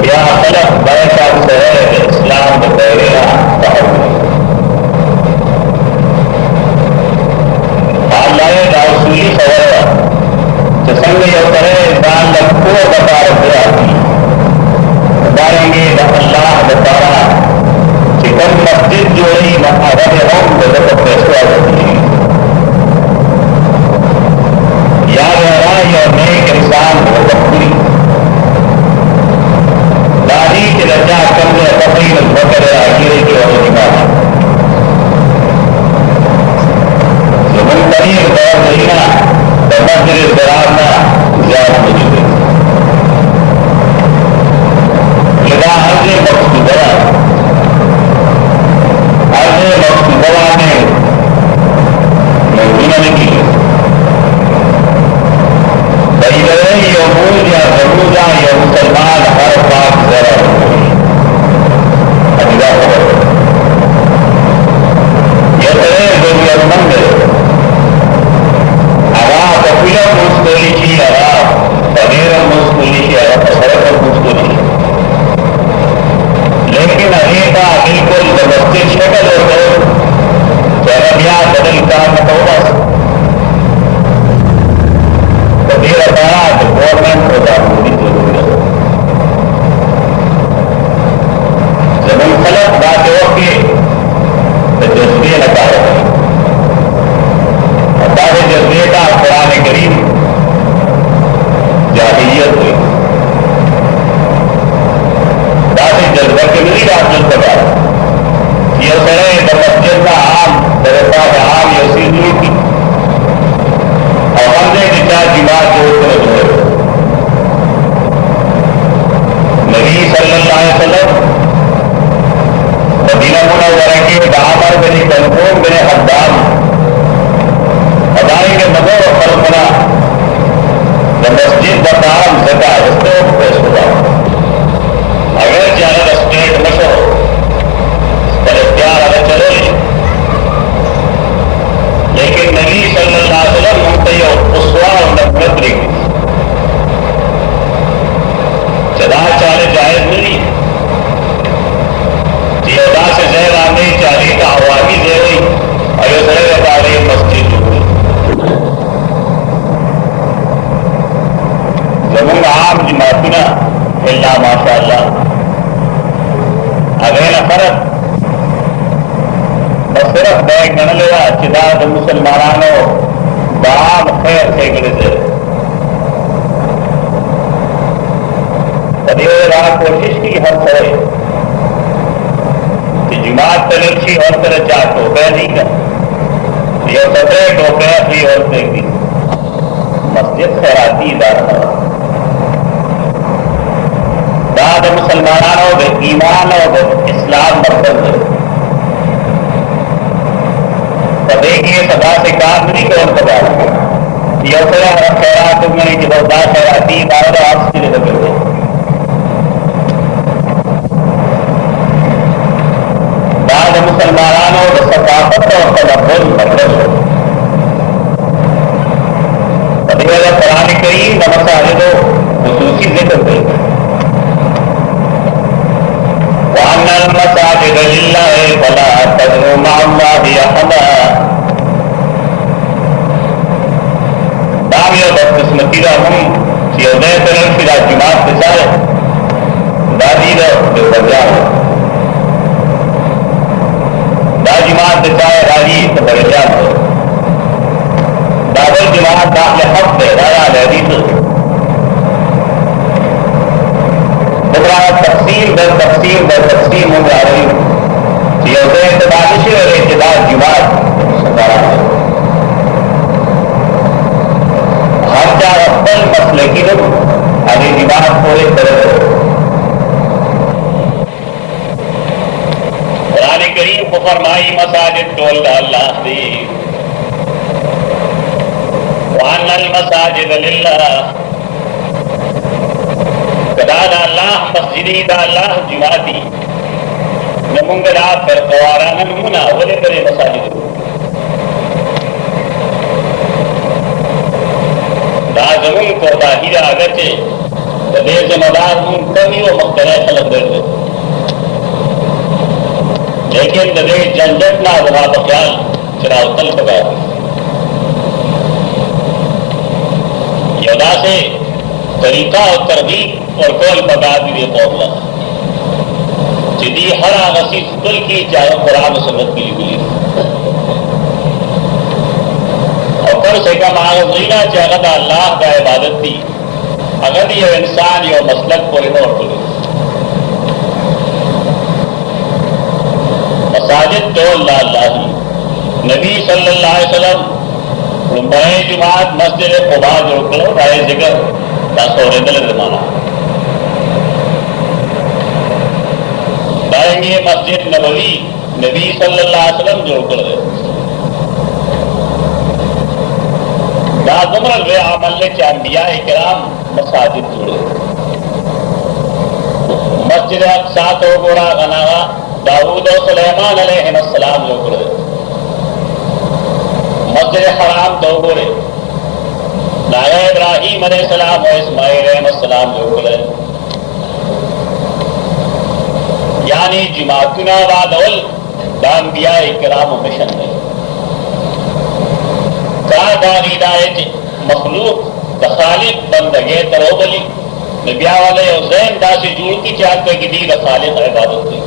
بیا خلق بیٹا سہر اسلام بطیرہ تحول اللہ رسولی خبر سنگ یو کرے دان لکھو بتا رکھے آتی بتائیں گے اللہ بتارا چکن مسجد جوڑی عرب ہم جب پیسوں آ جاتی ہے یاد رہا یہ نیک انسان ہو بکری دادی کے رجا کم نے تقریب بکر آگے کی اور نکالا زمین قریب دور مہینہ مسجد درارنا زیادہ موجود ہے لگا ہر مقصود نے موجودہ نے کی یہود یا ضرورہ یا مسلمان ہر بات ذرا اجزا خبر یہ طرح ضرورت مند ہے آواز اپنا مستولی کی آواز پنیر مستولی کی آواز سرک مستولی لیکن ابھی کا بالکل زبردست شکل ہو گئے چربیا بدل کا متوبہ کبھی اطاعت گورنمنٹ ہوتا پوری ضروری ہے زمین خلق بات وقت کے جذبے لگا رہے ہیں اور جذبے کا قرآن کریم جاہلیت ہوئی جذبہ کے لیے آپ جو بتا یہ سر مسجد کا عام درخوا عام یہ سیدھی تھی اور ہم نے چار کی بات جو نبی صلی اللہ علیہ وسلم مدینہ منورہ کے دامر بنی کنفور بن حدام ادائی کے مدر و خلقنا مسجد کا کام زکا رستے پیسوں کا اگر چاہے اسٹیٹ مشو پر اختیار اگر چلے لیکن نبی صلی اللہ علیہ وسلم منتظر اسوار نبوت رکھی چلا چاہے جائز نہیں جیدا سے زیر آنے چاہیے کا عوامی زیری اگر سرے بارے مسجد زمین عام جماعتنا اللہ ماشاء اللہ اگر فرق بس صرف بیگ گن لیا چداد مسلمانوں بام خیر سے گڑے سے کبھی راہ کوشش کی ہر طرح کہ جماعت تلچی ہر طرح چاہ ٹوپے نہیں کر یہ سطرے ٹوپے بھی اور دیکھ مسجد خیراتی ادارہ بعد مسلمانوں کے ایمان اور اسلام مرکز پتے کی یہ سدا سے کام نہیں کون پتا یہ خیرات میں جب خیراتی ادارہ آپ سے لگے ہوئے بعد مسلمانوں کے ثقافت اور تدبر مرکز پتے والا قرآن کریم کا مساجد خصوصی ذکر دے وَأَنَّ الْمَسَاجِدَ لِلَّهِ فَلَا تَدْعُوا مَعَ اللَّهِ أَحَدًا دام یہ بدقسمتی کا ہم سیودے طرف سے جماعت کے سارے دادی جو بجا ہو دا جماعت کے سارے راجی تو بجا ہو دادل جماعت داخل حق دے دادا حدیث تقسیم در تقسیم در تقسیم ہو جا رہی سیودے اعتبارشی اور اعتبار جماعت سکارا ہے ہر چار افضل مسئلے کی لوگ ابھی جماعت پورے طرح قرآن کریم کو فرمائی مساجد ٹول اللہ دی وَأَنَّ الْمَسَاجِدَ لِلَّهِ دا اللہ مسجدی دا اللہ جماعتی نمونگل آپ پر قوارانا نمونا ولے کرے مساجد دا زمون کو تاہیرہ اگرچہ دے ذمہ دار ہوں کمی و مختلف خلق دے دے لیکن دے جنجٹ نہ بنا بخیال چراغ تل پکا یودا سے طریقہ اور ترغیب اور قول پکا دی قوم جدی ہر آغسی کل کی چاہے قرآن و سنت کی لی اور کر سے کم آغزینہ چاہے دا اللہ کا عبادت دی اگر یہ انسان یہ مسلک کو انہوں کو مساجد تو اللہ نبی صلی اللہ علیہ وسلم رمبائے جماعت مسجد قباء جو کرو رائے ذکر تاسو ردل زمانہ دائیں گے مسجد نبوی نبی صلی اللہ علیہ وسلم جو کرو دا زمر وے عمل لے چا انبیاء اکرام مساجد جوڑے مسجد اقصا تو گورا غناغا داود و سلیمان علیہ السلام جو کرے مسجد حرام تو گورے نایا ابراہیم علیہ السلام و اسماعیل علیہ السلام جو کرے یعنی جماعتنا وادول دا انبیاء اکرام و مشن ہے کا داری دائے مخلوق خالق بندگے تروبلی نبیاء والے حسین دا سے جوڑ کی چاہتے کہ دی خالق عبادت دی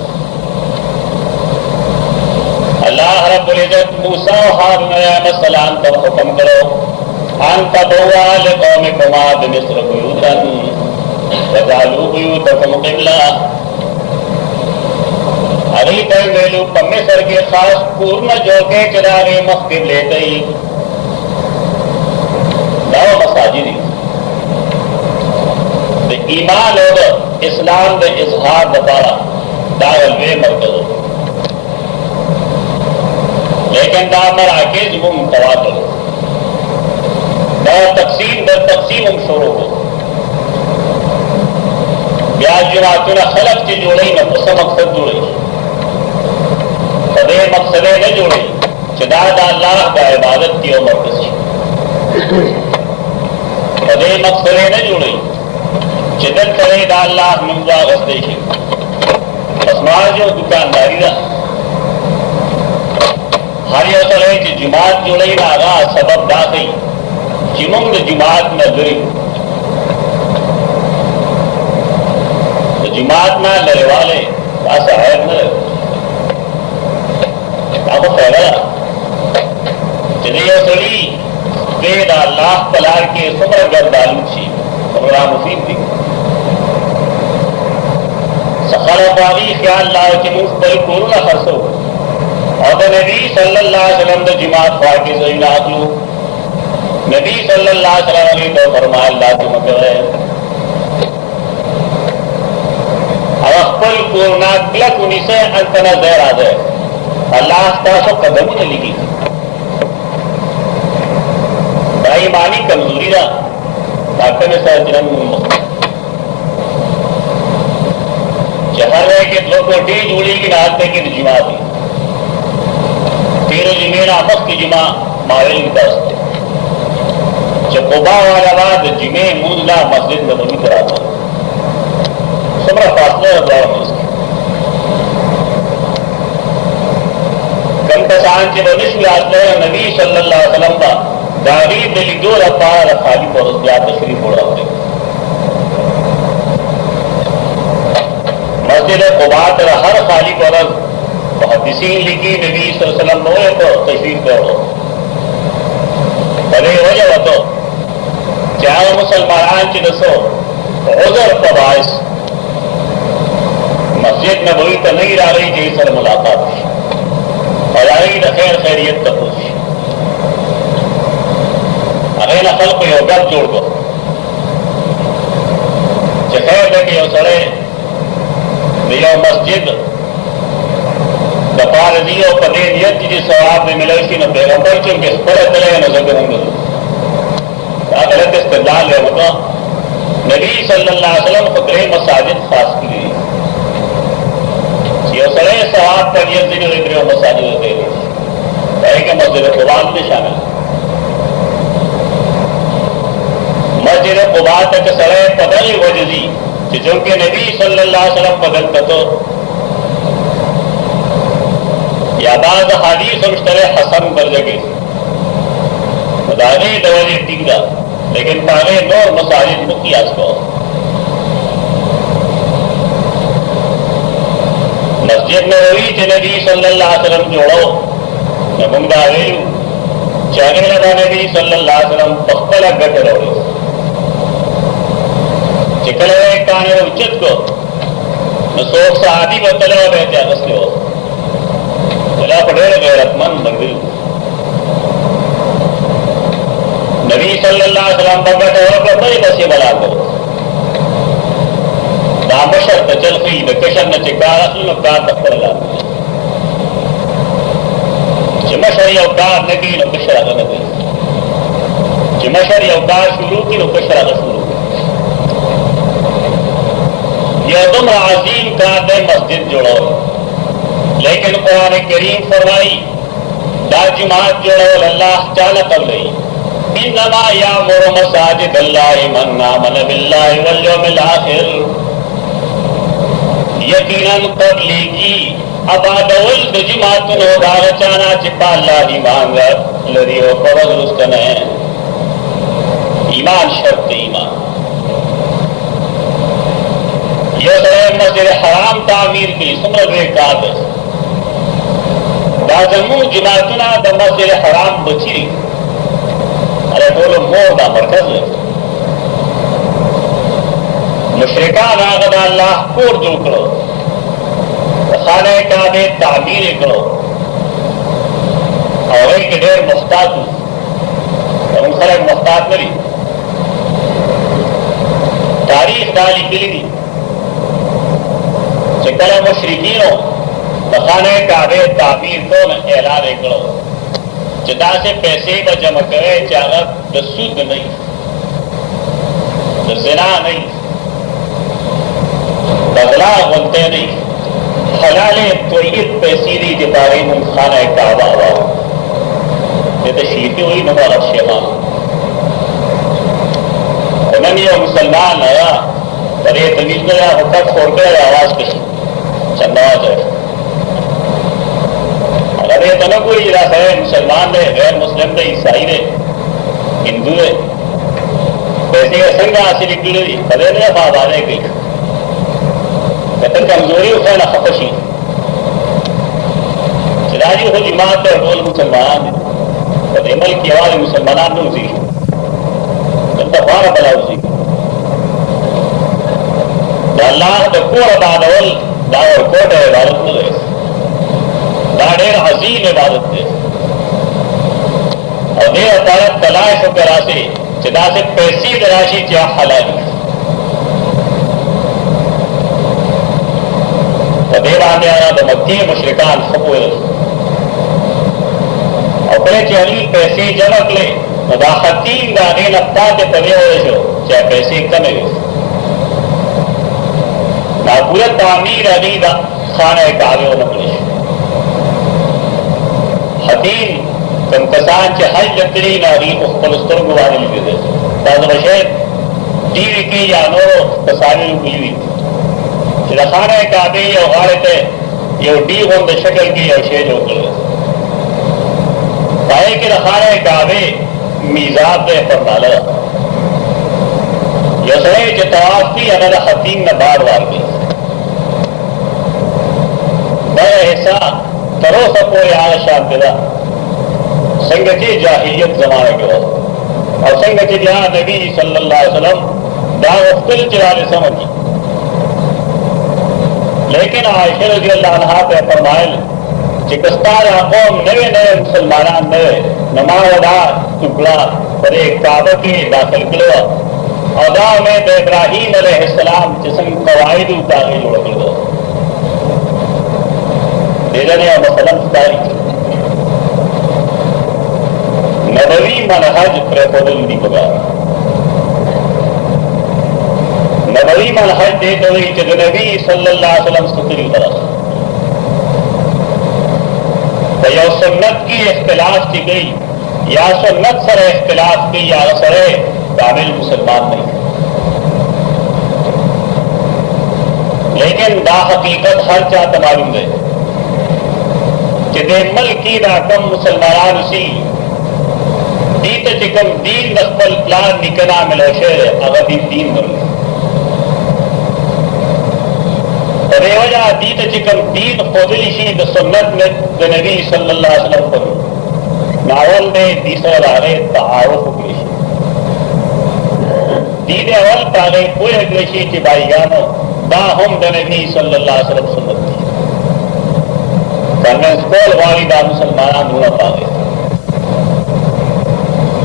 اللہ رب العزت موسیٰ و ہارون علیہ السلام کا حکم کرو ان تبوا لقومکما بمصر بیوتا وجعلوا بیوتکم قبلہ ابھی تک ویلو مصر کے خاص پورن جو کے چراغے مخبر لیتے ہی دعو مساجد ایمان اور اسلام دے اظہار بتارا دعوے مرکز لیکن دا مراکز وہ متواتر دا تقسیم در تقسیم شروع ہو بیاج جماعتنا خلق کی جوڑی نہ اس مقصد جوڑی خدے مقصدے نہ جوڑی چدا دا اللہ کا عبادت کی عمر کسی خدے مقصدے نہ جوڑی چدت کرے دا اللہ منگا غصدے شی اسمار جو دکانداری دا ہر یہ اصل ہے کہ جماعت جوڑی ناغا سبب دا گئی چمنگ جماعت میں دری جماعت نہ لڑے والے ایسا ہے نہ آپ کو خیال چلے اصلی بے دا اللہ پلار کے سمر گردالو چی سمرہ مفید دی سخر باغی خیال لاؤ کہ مجھ پر کورونا خرسو اور نبی صلی اللہ علیہ وسلم دا جماعت خواہ کی زمین آتلو نبی صلی اللہ علیہ وسلم علیہ تو فرمائے اللہ کی مکر ہے اور اخبر کورونا کلک انہی سے انتنا زیر آدھے اللہ استاسو قدموں نے لگی بھائی مانی کمزوری دا ڈاکٹر میں سر جنم چہر رہے کہ دو کوٹی جوڑی کی نالتے کی جمعہ دی تیرو جمعین آفق کی جمعہ ماویل کی دستے جب قبا والا بعد جمعہ موزلہ مسجد نبوی کراتا سمرہ فاصلہ رضاو میں اس کی کم کسان چی بنش میں آتے ہیں نبی صلی اللہ علیہ وسلم کا داغیب دلی دو رفا رخالی پر رضیات تشریف ہو رہا تھے مسجد قباء تر ہر خالی کو رض محدثین لکی نبی صلی اللہ علیہ وسلم نوے کو تشریف کرو بلے وجہ بتو چاہے مسلمان چی دسو عذر پبائس مسجد نبوی تا نہیں را رہی جی سر ملاقات اور آئی دا خیر خیریت تپوش اگر خلق یو گھر جوڑ گو چی خیر دے کہ یو سڑے دیو مسجد دپار دیو پدے نیت جی ثواب میں ملوشی نہ پیغمبر چونکہ پڑے تلے نہ ذکر ہوں گے غلط استدلال ہے ہوتا نبی صلی اللہ علیہ وسلم خطرے مساجد خاص کی لی یہ سرے ثواب پر یہ ذکر ادھر مساجد ہوتے ہیں کہ مسجد قباء میں شامل مسجد قباء تک سڑے پدل وجزی کہ جو کہ نبی صلی اللہ علیہ وسلم پدل کتو یا بعض حدیث مشترے حسن درجے مداغی دوری ٹک دا لیکن پاگے نور مساجد مقیاس کو مسجد نبوی چھ نبی صلی اللہ علیہ وسلم جوڑو نمونگ دا ویلو چاہنے لگا نبی صلی اللہ علیہ وسلم پختلہ گٹ روڑی چکلے ایک کانے اچت کو نسوک صحابی بطلے و بیتے اغسلے ہو جلا پڑھے غیرت مند مندل نبی صلی اللہ علیہ وسلم بگٹ ہو کر بڑی بسی بلا کو دا مشر تچلخی دا کشر نچکار اصل نکار دفتر اللہ چی مشر یو کار نکی نو کشر اگر نکی چی مشر یو کار شروع کی نو کشر اگر شروع یہ دم عظیم کار دے مسجد جوڑو لیکن قرآن کریم فرمائی دا جماعت جوڑو اللہ چالا قبل رہی انما یامر مساجد اللہ من آمن باللہ والیوم الاخر یقیناً قبلی کی ابادول د جماعتنو داغ چانا چپا اللہ ایمان لری و قبض رستن ہے ایمان شرط ایمان یہ سرے مسجد حرام تعمیر کی سمر ریکار دس دا زمون جماعتنا دا مسجد حرام بچی ارے بولو مور دا مرکز ہے مشرکان آغد اللہ کور جو کرو خانہ کعبہ تعمیر کرو اور ایک ڈیر محتاط ہوں ان خلق محتاط نہیں تاریخ ڈالی کلی چکل مشرکینوں خانہ کعبہ تعمیر کو اعلان کرو جدا سے پیسے کا جمع کرے چاہت سود نہیں زنا نہیں بدلا بنتے نہیں حلال طیب پیسیری جتاری من خانہ کعبہ ہوا یہ تشریفی ہوئی نمارا شیخان انہوں نے مسلمان آیا پر یہ تمیز میں حکت چھوڑ کر آواز کشی چندواز ہے اگر یہ تنہ کوئی راس ہے مسلمان ہے غیر مسلم ہے عیسائی ہے ہندو ہے پیسے کا سنگا حاصل نکلے دی پدے نے باب آنے کی کتر کمزوری اسے نہ خفشی چلاجی ہو جماعت ہے بول مسلمان پدے ملک کی آواز مسلمانان نے اسی جنتا بارہ بلا اسی دا اللہ دا کور عبادول دا اور کوٹ ہے عبادت میں رہے دا دیر عظیم عبادت ہے اور دیر اطارت تلاش و کراسے چدا سے پیسی دراشی چاہ حلالی اور دیر آنے آنا دا مکی مشرکان خبوئے اور پہلے چاہلی پیسی جمع لے دا خطیم دا دین افتاد پڑے ہوئے جو چاہے پیسی کم ہے نا پورا تعمیر علی دا خانہ کعبے و نقلش حتیم کم کسان چه حج لکلی ناری اخبرستر گوانی لگے دے بعض بشید ٹی وی کی یا نورو تصاویر گویوی چه خانہ کعبے یا غارتے یو ڈی غند شکل کی یا شید ہو کرے پائے کہ خانہ کعبے میزاب دے پر نالا یا سرے چه تواف کی اگر حتیم نبار وار گئی بڑا حصہ ترو سکو یا شانت دا سنگتی جاہلیت زمانے کے وقت اور سنگتی جہاں نبی صلی اللہ علیہ وسلم دا اختل چلال سمجھی لیکن عائشہ رضی اللہ عنہ پہ فرمائل چکستار قوم نوے نوے مسلمانان نوے نماوڑا ٹکڑا پر ایک کعبہ کی داخل کلو اور دا میں ابراہیم علیہ السلام جسم قواعد اتاغی جوڑ کلو دیدنے مثلا تاریخ نبوی منہج پریپودل دی بگا نبوی منہج دیتے ہوئی کہ نبی صلی اللہ علیہ وسلم ستری طرح یا سنت کی اختلاف کی گئی یا سنت سر اختلاف کی یا سر کامل مسلمان نہیں ہے، لیکن دا حقیقت ہر چاہتا معلوم ہے کہ دے ملکی دا کم مسلمان اسی دیتا چکم دین دخل پلان نکنا ملو شیر اگر دین مرد دے وجہ دیتا چکم دین خودلشی دا سنت میں دا نبی صلی اللہ علیہ وسلم پر ناول میں دیسا رارے تعارف اکلشی دین اول پاگے کوئی اکلشی چی بائیگانو دا ہم دا نبی صلی اللہ علیہ وسلم سنت تھی کنوینس کول والی دا مسلمانان ہونا پاگے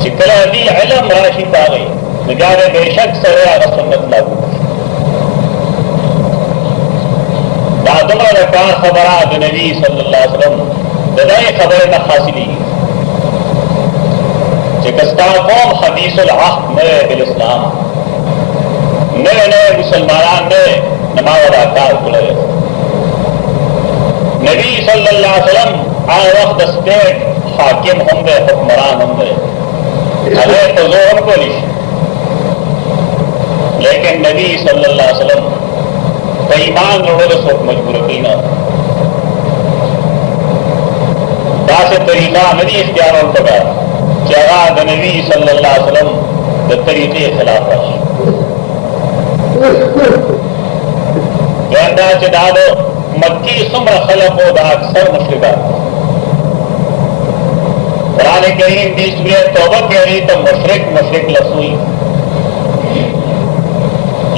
چکلہ دی علم راشی پاگے نجارے بے شک سرے آگا سنت لاگو دا دمرا رکار خبرات نبی صلی اللہ علیہ وسلم دائی خبر نہ حاصلی چکستا قوم حدیث العہد نئے بالاسلام نئے نئے مسلمانان نئے نماز اکار کھلے نبی صلی اللہ علیہ وسلم آئے وقت اسٹیٹ حاکم ہوں گے حکمران ہوں گے اگر تو زور کو نہیں، لیکن نبی صلی اللہ علیہ وسلم ایمان روڑے سوک مجبور کینا دا سے طریقہ نبی اختیار ہوتا گا کہ اگر نبی صلی اللہ علیہ وسلم دا طریقے خلاف رہا جاندہ چدادو مکی سمر خلق و دا اکثر مشرکات قرآن کریم دی سورہ توبہ کہہ رہی تو مشرک لسوئی،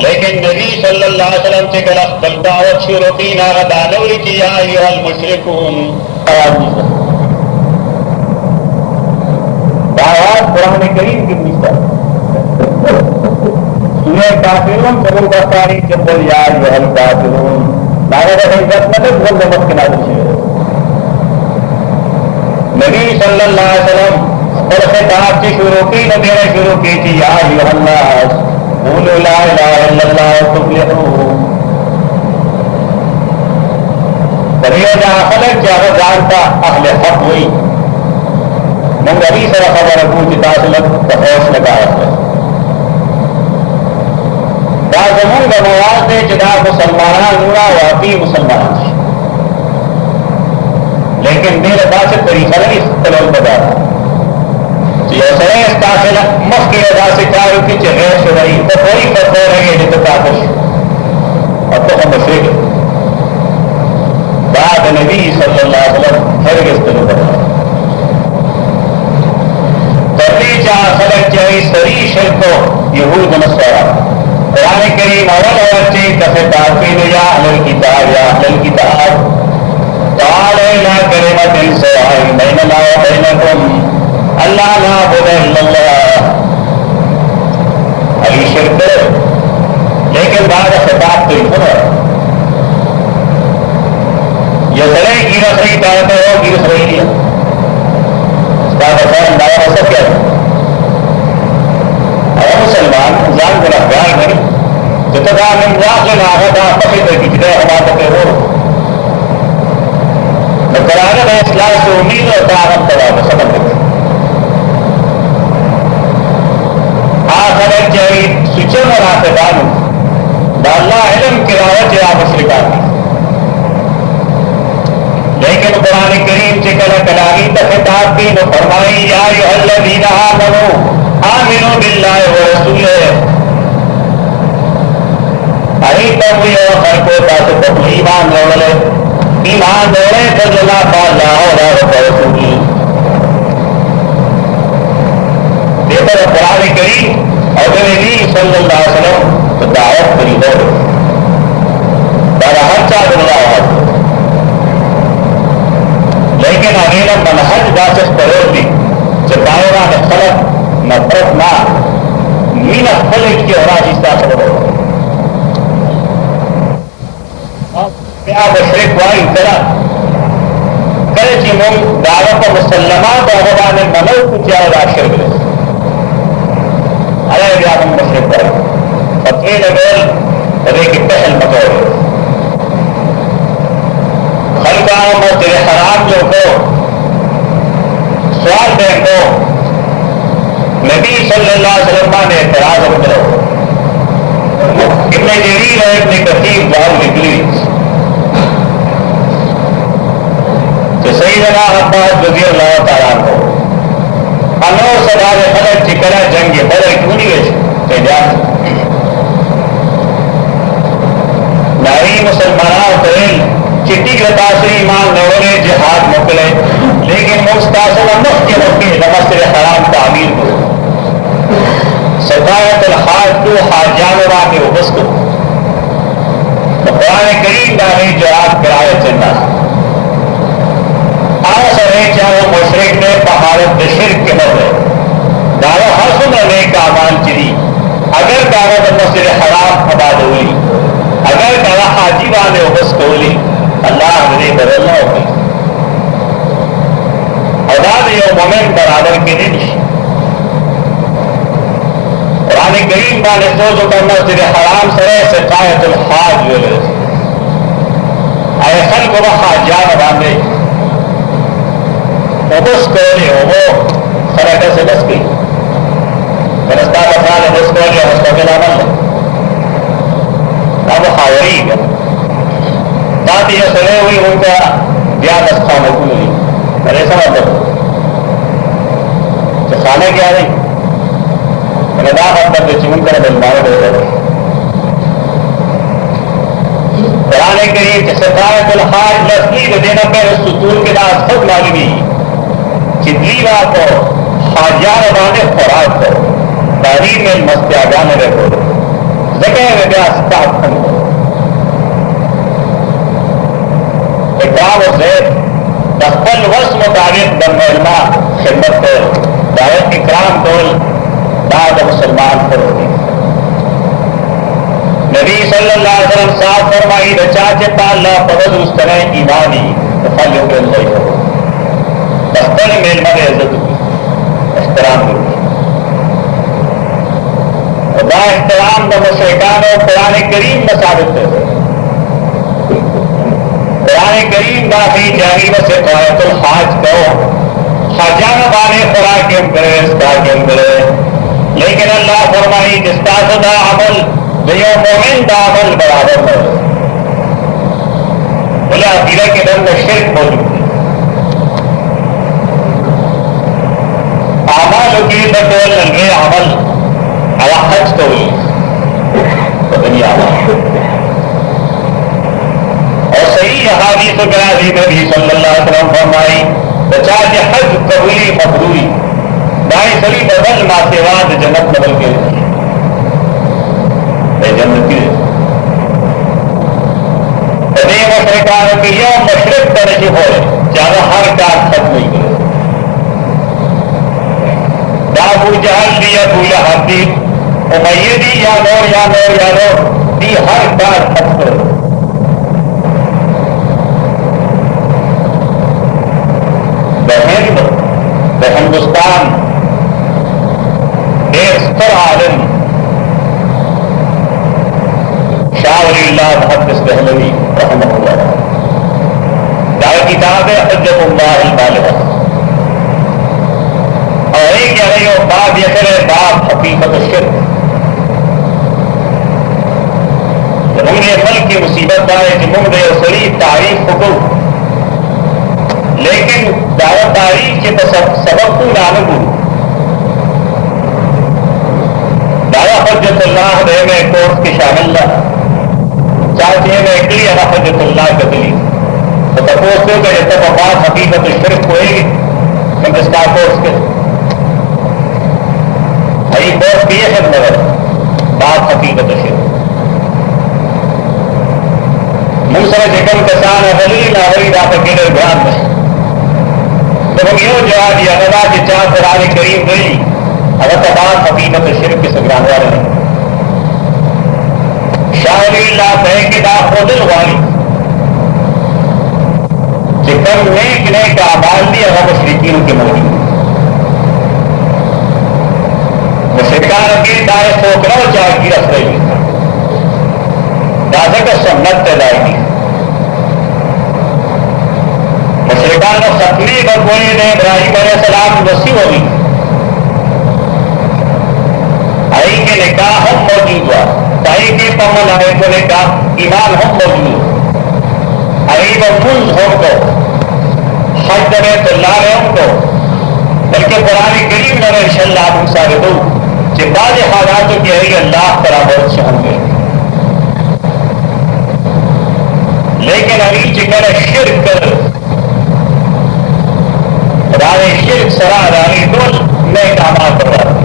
لیکن نبی صلی اللہ علیہ وسلم سے گلخ دعوت شروع کی نارا دانوی کی یا ایوہ المشرکون دعوات قرآن کریم کی مجھتا سورہ کافرون قبول بستانی چبل یا ایوہ الکافرون نارا دا حضرت مدد ظلم نمت کے نازل شروع نبی صلی اللہ علیہ وسلم پر خطاب کی شروع کی نبیرہ شروع کی تھی یا ایوہ الناس قولوا لا الہ الا اللہ تفلحوا بریہ جہاں خلق جاہاں جانتا اہل حق ہوئی من ابھی سر خبر پوچھ تاثلت تخوش لگایا ہے دا زمون کا مواد دے جدا مسلمانان نورا واقعی مسلمان لیکن میرے پاس طریقہ نہیں تلول بدا یہ سرے اس تاثل مخی ادا سے چاہو کی چھے غیر شرعی تو کوئی فرق ہو رہی ہے جتے کافر اور تو ہم مشرک بعد نبی صلی اللہ علیہ وسلم ہرگز تلو بدا تردی چاہ خلق چاہی سری شرک کو یہود نصارا قرآن کریم اول اورچی کفتاکین یا اہل الکتاب یا اہل الکتاب تعالی لا کلمت سوائی بیننا و بینکم اللہ نعبد الا اللہ علی شرک لیکن بعد خطاب تو ہی ہے یہ سرے کی رسری دعوت ہے وہ کی رسری لیا اس کا بسان دعوت ہو سکیا اگر مسلمان جان کو رفیار نہیں جتنا من داخل آغا فقط کی جدے ہمارا پہ ہو نکرانا میں اصلاح سے امید اور تعاون تباہ سبب کرتے آخر ایک جائی سچے منافقان دا اللہ علم کی راوت یا مشرکان لیکن قرآن کریم چکل کلاغی تخطاب کی نو فرمائی یا ایوہ الذین آمنوا باللہ ورسولہ اریتا ہوئی اور خلقوں تاسو پکو ایمان روڑلے ایمان دوڑے صلی اللہ علیہ ورسولی دیتا قرآن کریم اور نبی صلی اللہ علیہ وسلم تو دعوت کری ہو دارا ہر چاہ دنیا آواز لیکن اگینا منحج داسس پرور دی چپائران خلق نفرت نہ مین خلق کی اراجیستا خبر ہو کیا مشرک وائی کرا کرے چی من دعوت مسلمات اور غبان منو کچھ یا راشر گلے علیہ بیان مشرک پر فتحین اگل تبے کی پہل مطور خلقان مسجد حرام جو کو سوال دیں کو نبی صلی اللہ علیہ وسلم نے اعتراض کرو ابن جریر اور ابن کثیر جواب نکلی کہ سیدنا عباس رضی اللہ تعالیٰ کو انور سدار خلق چکرا جنگ بدر کیوں نہیں ویسے کہ جان ناری مسلمانوں قریل چٹی کے تاثری ایمان نورے جہاد مکلے لیکن مستاثر مفت کے مفتی نمسر حرام تعمیر کو سقایت الحاج کو حاجان واقع وبس کو قرآن کریم دانے جواب کرائے چندہ آس رہے چاہو مشرق نے پہاڑت شرک کے مرے دارو حسن رہے کا امان چلی اگر دعوت مسجد حرام آباد ہوئی اگر دعوت حاجی والے وبس کو لی اللہ نے بدلنا ہوگی اولاد یہ مومن برابر کے دن قرآن کریم والے سوچو کر مسجد حرام سرے سقایت الحاج ویلے اے خلق و حاجان باندھے وبس کو لے وہ خرکہ سے بس گئی فرستا بسال وبس کو لے مستقل عمل اب خاوری گا تاتی یہ سرے ہوئی ان کا بیاد اسخان حکم ہوئی ارے سمجھ دو کہ خانہ کیا رہی ردا حضرت چمن کر بلمانے دے رہے قرآن کریم کہ سقایت الحاج لفظی دینا پہ ستون کے بعد خود معلومی چدلی بات ہو حاجان بانے خوراک ہو تعلیم میں مستیاگان رکھو زکے میں بیا سکاہت کھن ہو اکرام و زید دخل وس مطابق در علماء خدمت کر دعوت اکرام کول بعد مسلمان پر ہوگی نبی صلی اللہ علیہ وسلم صاحب فرمائی رچاچے پا اللہ پرد استرے ایمانی تفلیوں کے اللہ ہو دخل میں علماء عزت ہوگی احترام ہوگی دا احترام دا مشرکان و قرآن کریم میں ثابت ہے قرآن کریم باقی جاری و سقایت الحاج کو حاجان بانے خوراک کیم کرے اسکا کیم کرے لیکن اللہ فرمائی جس کا صدا عمل دیو مومن دا عمل برابر ہے بولے عقیدہ کے در میں شرک موجود ہے اعمال کی بدول لگے عمل اللہ حج تو ہوئی تو دنیا اور صحیح حدیث وغیرہ نبی صلی اللہ علیہ وسلم فرمائی بچاچ حج قبولی مقبولی دائیں سلی بدل ماسیواد جنت بدل کے جنت کی قدیم مشرکانوں کی یوم مشرق درجی ہوئے چاہا ہر کار ختم نہیں کرے ابو جہل دی ابو لہب دی امیدی یا نور دی ہر کار ختم کرے ہندوستان ایک ستر عالم شاہ ولی اللہ محدث دہلوی رحمہ اللہ دار کتاب حجت اللہ البالغہ اور ایک کہہ رہی ہو باب یہ کرے باب حقیقت الشرک جب نے ملک کی مصیبت دائے جمع دے سری تعریف حکم لیکن دعوت تاریخ کے سبب کو نانگو دعوت حجت اللہ دے میں کورس کے شامل نہ چاہتے ہیں میں اکلی انا حجت اللہ کا دلی تو تپوس کو کہ جب بات حقیقت شرک ہوئے گی ہم اس کا کورس کے بھائی کورس کیے ہے مگر بات حقیقت شرک منصر جکم کسان غلی لاوری دا فکر گران میں تو ہم یہ جواب دیا ندا کہ چاہ قرآن کریم گئی اگر تباد حقیقت شرک کے سگران والے نہیں شاہ ولی اللہ کہے کہ دا خودل والی چکم نیک نیک آباد دی اگر مشرکین کے مولی مشرکان کی دائے سوکرہ چاہ کی رس رہی دازہ کا سنت تدائی دی مشرکان ختمی بگوئی نے ابراہیم علیہ السلام وسیع ہوگی نکاح ہم موجود ہوا تائی کے پمن آئے کو نکاح ایمان ہم موجود عریب منز ہم کو حج درے تو لارے ہم کو بلکہ قرآن کریم نے رشاء اللہ موسیٰ دو کہ بعض حالاتوں کی اری اللہ برابر سے ہوں گے لیکن ابھی چکر شرک کر رائے شرک سرا رائے دول میں کامات کروا